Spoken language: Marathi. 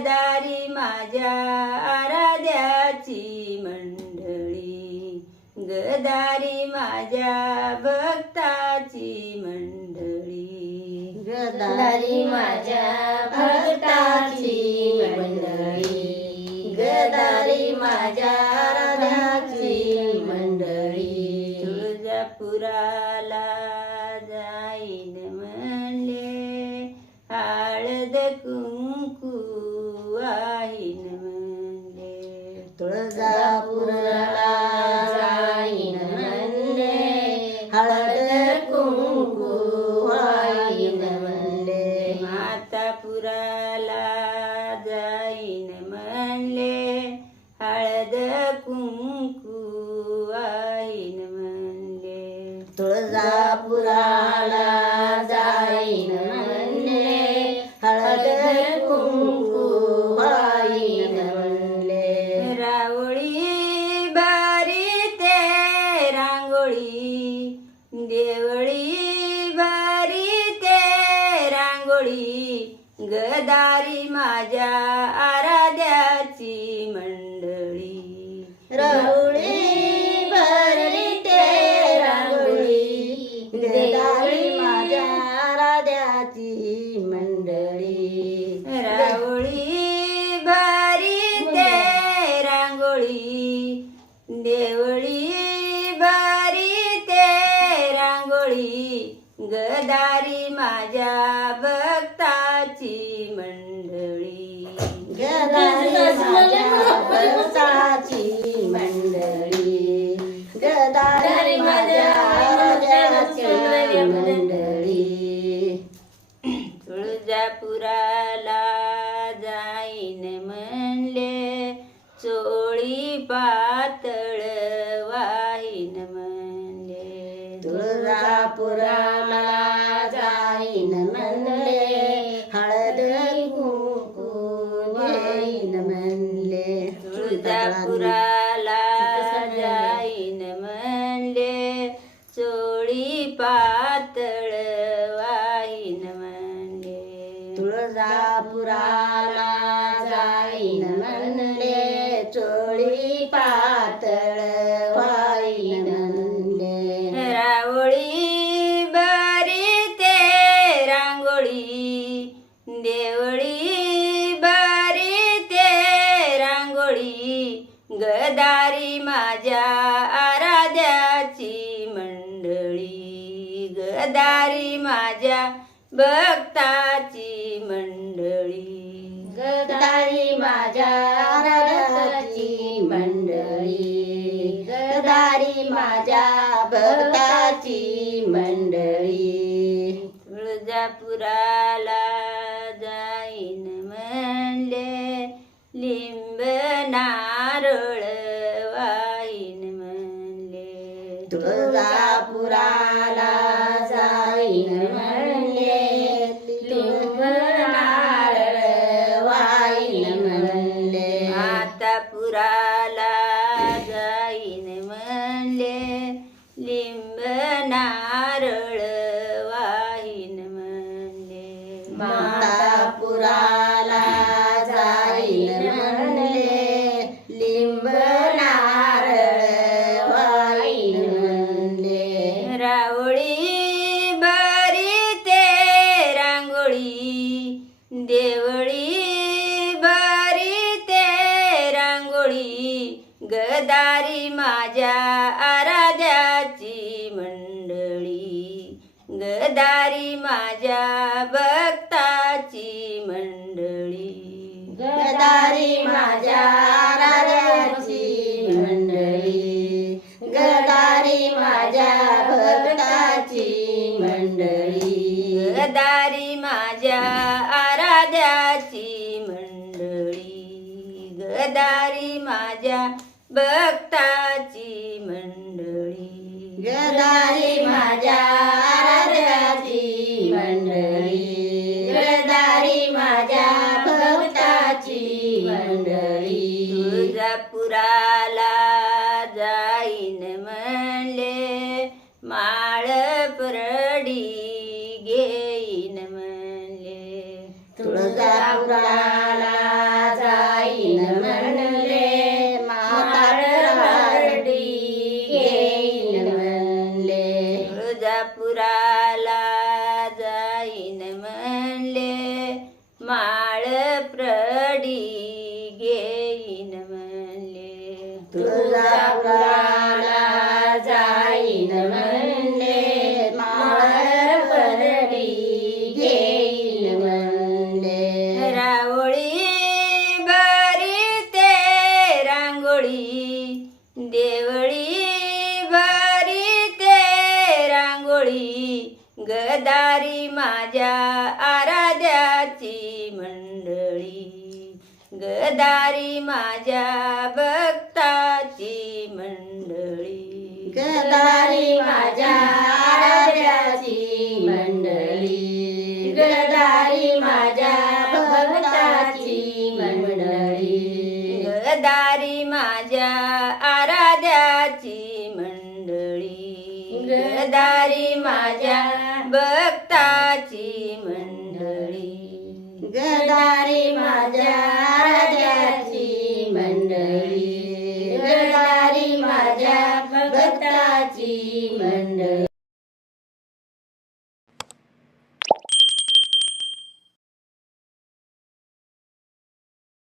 गदारी माझ्या आराध्याची मंडळी. गदारी माझ्या भक्ताची मंडळी. गदारी माझ्या भक्ताची मंडळी. गदारी माझ्या राधाची मंडळी. तुळजापुराला जाईन म्हणले हळद तुळजापुराला जाईन म्हणले हळद कुंकू वाईन म्हणले. रावळी बारी ते रांगोळी देवळी बारी ते रांगोळी गदारी माझ्या गदारी माझ्या भक्ताची मंडळी. गदारी माझ्या भक्ताची मंडळी. गदारी माझ्या मंडळी. तुळजापुराला जाईन म्हणले चोळी पातळ वाहीन म्हणले. तुळजापुराला पुराला जाईन म्हणले चोळी पातळ वाईन म्हणले. तुळजापुराला जाईन म्हणले चोळी पातळ गदारी माझ्या आराध्याची मंडळी. गदारी माझ्या भक्ताची मंडळी. गदारी माझ्या राधाची मंडळी. गदारी माझ्या भक्ताची मंडळी. तुळजापुराला लिंब नारळ वाईन म्हणले रावळी बारी ते रांगोळी देवळी बारी ते रांगोळी गदारी माझ्या आराध्याची मंडळी गदारी माझ्या भक्ता गदारी माझ्या आराध्याची मंडळी. गदारी माझ्या भक्ताची मंडळी. गदारी माझ्या आराध्याची मंडळी. गदारी माझ्या भक्ताची मंडळी. तुळजापुराला जाईन म गदारी माझ्या आराध्याची मंडळी. गदारी माझ्या भक्ताची मंडळी. गदारी माझ्या मंडळी गदारी माझ्या भक्ताची मंडळी. गदारी माझ्या